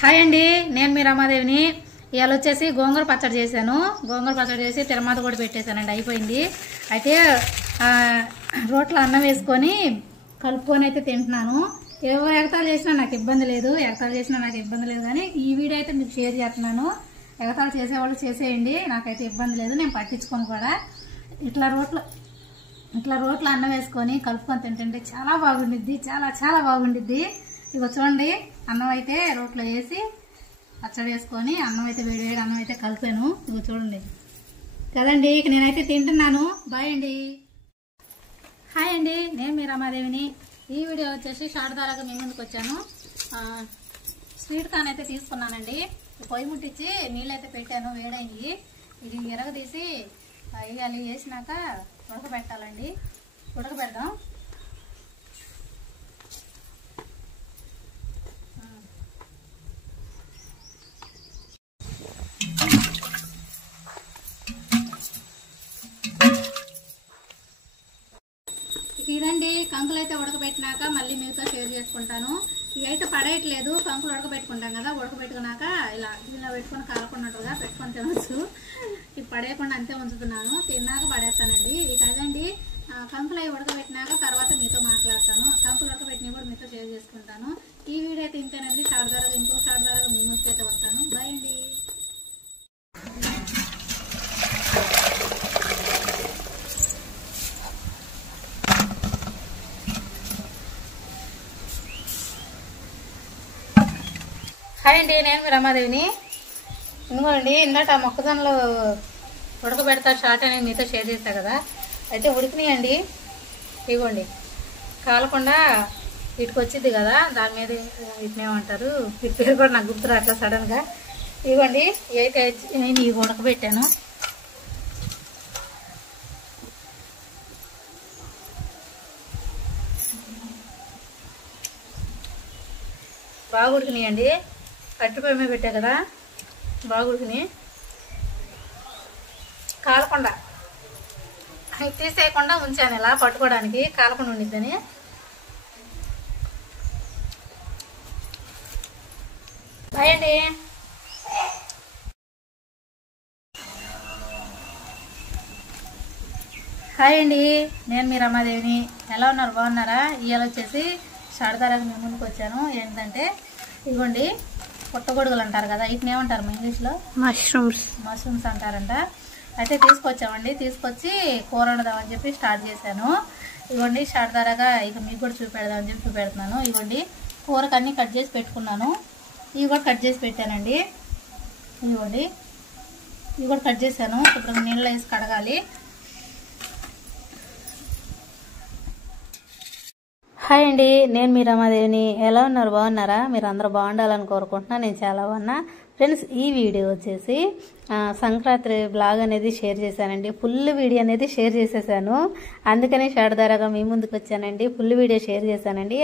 Hi అండి, నేను మీ రమాదేవిని. ఇవాళ వచ్చేసి గోంగూర పచ్చడి చేశాను. గోంగూర పచ్చడి చేసి తిరమాత కూడా పెట్టేశానండి, అయిపోయింది. అయితే రోట్లో అన్నం వేసుకొని కలుపుకొని అయితే తింటున్నాను. ఏవో ఎగతాలు చేసినా నాకు ఇబ్బంది లేదు, కానీ ఈ వీడియో అయితే మీకు షేర్ చేస్తున్నాను. ఎగతాలు చేసేవాళ్ళు చేసేయండి, నాకైతే ఇబ్బంది లేదు, నేను పట్టించుకోను కూడా. ఇట్లా రోట్లో అన్నం వేసుకొని కలుపుకొని తింటుంటే చాలా బాగుండిద్ది, చాలా బాగుండిద్ది. ఇగో చూడండి, అన్నం అయితే రోట్లో వేసి పచ్చడి వేసుకొని అన్నం అయితే వేడి అన్నం అయితే కలిపాను. ఇగో చూడండి కదండి, ఇక నేనైతే తింటున్నాను. బాయ్ అండి. హాయ్ అండి, నేను మీ రమాదేవిని. ఈ వీడియో వచ్చేసి శారదారాగా మీ ముందుకు వచ్చాను. స్వీట్ కార్న్ అయితే తీసుకున్నానండి. పొయ్యి ముట్టించి నీళ్ళైతే పెట్టాను, వేడయ్యి. ఇది ఎరగదీసి వేయాలి, వేసినాక ఉడకబెట్టాలండి. ఉడకబెడదాం. ఇదండి, కంకులు అయితే ఉడకబెట్టినాక మళ్ళీ మీతో షేర్ చేసుకుంటాను. ఇవైతే పడేయట్లేదు, కంకులు ఉడకబెట్టుకుంటాం కదా, ఉడకబెట్టుకున్నాక ఇలా దీనిలో పెట్టుకొని కాలకుండా పెట్టుకొని తినవచ్చు. ఇది పడేయకుండా అంతే ఉంచుతున్నాను, తిన్నాక పడేస్తానండి. ఇక అదండి, కంకులు అవి ఉడకబెట్టినాక తర్వాత మీతో మాట్లాడతాను. కంకులు ఉడకబెట్టినవి కూడా మీతో షేర్ చేసుకుంటాను. ఈ వీడియో అయితే ఇంతేనండి. శారదారాగా ఇంకో శారదారాగా మీ ముందుకు అయితే వస్తాను. బాయ్ అండి. హాయ్ అండి, నేను మీ రమాదేవిని. ఇంకోండి, ఇందాక మొక్కజొన్నలు ఉడకబెడతా షార్ట్ అనేది మీతో షేర్ చేస్తా కదా, అయితే ఉడికినాయండి. ఇవ్వండి, కాలకుండా వీటికి వచ్చింది కదా, దాని మీద వీటిని ఏమంటారు, వీటి పేరు కూడా నాకు గుర్తురా అట్లా సడన్గా. ఇవ్వండి, అయితే నేను ఇవి ఉడకబెట్టాను. బాగా ఉడికినాయండి. కట్టిపోయి మీద పెట్టా కదా, బాగా ఉడికినాయి. కాలకుండా తీసేయకుండా ఉంచాను ఇలా పట్టుకోవడానికి, కాలకుండా ఉండిద్దని. బాయ్ అండి. హాయ్ అండి, నేను మీ రమాదేవిని. ఎలా ఉన్నారు, బాగున్నారా? ఇవాళ వచ్చేసి శారదారాగా మీ ముందుకు వచ్చాను. ఏంటంటే ఇదిగోండి, పుట్టగొడుగులు అంటారు కదా, వీటిని ఏమంటారు మా ఇంగ్లీష్లో? మష్రూమ్స్ అంటారంట. అయితే తీసుకొచ్చామండి, తీసుకొచ్చి కూర వండుదామని చెప్పి స్టార్ట్ చేశాను. ఇవ్వండి, శారదారాగా ఇక మీకు కూడా చూపెడదామని చెప్పి చూపెడుతున్నాను. ఇవ్వండి, కూరకు అన్నీ కట్ చేసి పెట్టుకున్నాను. ఇవి కూడా కట్ చేసి పెట్టానండి. ఇవ్వండి, ఇవి కూడా కట్ చేశాను. ఇప్పుడు నీళ్ళు వేసి కడగాలి. హాయ్ అండి, నేను మీ రమాదేవిని. ఎలా ఉన్నారు, బాగున్నారా? మీరు అందరూ బాగుండాలని కోరుకుంటున్నా. నేను చాలా బాగున్నా. ఫ్రెండ్స్, ఈ వీడియో వచ్చేసి సంక్రాంతి బ్లాగ్ అనేది షేర్ చేశానండి. ఫుల్ వీడియో అనేది షేర్ చేసేసాను, అందుకని శారదారాగా మీ ముందుకు వచ్చానండి. ఫుల్ వీడియో షేర్ చేశానండి.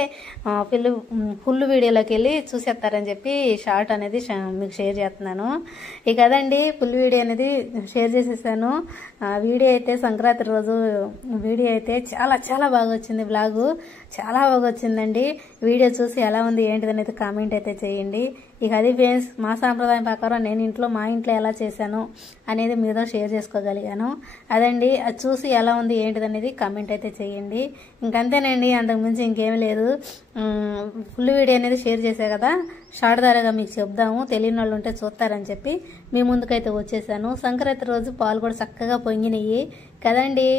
ఫుల్ వీడియోలోకి వెళ్ళి చూసేస్తారని చెప్పి షార్ట్ అనేది మీకు షేర్ చేస్తున్నాను. ఇక అదండి, ఫుల్ వీడియో అనేది షేర్ చేసేసాను. వీడియో అయితే సంక్రాంతి రోజు వీడియో అయితే చాలా బాగా వచ్చింది. బ్లాగు చాలా బాగా వచ్చిందండి. వీడియో చూసి ఎలా ఉంది ఏంటిది అనేది కామెంట్ అయితే చేయండి. ఇక అది ఫ్రెండ్స్, మా సాంప్రదాయం ప్రకారం నేను మా ఇంట్లో ఎలా చేశాను అనేది మీతో షేర్ చేసుకోగలిగాను. అదండి, అది చూసి ఎలా ఉంది ఏంటిది అనేది కామెంట్ అయితే చేయండి. ఇంకంతేనండి, అంతకుమించి ఇంకేమీ లేదు. ఫుల్ వీడియో అనేది షేర్ చేసే కదా, శారదారాగా మీకు చెప్దాము, తెలియని వాళ్ళు ఉంటే చూస్తారని చెప్పి మీ ముందుకైతే వచ్చేసాను. సంక్రాంతి రోజు పాలు కూడా చక్కగా పొంగినాయి కదండి.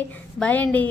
బాయ్ అండి.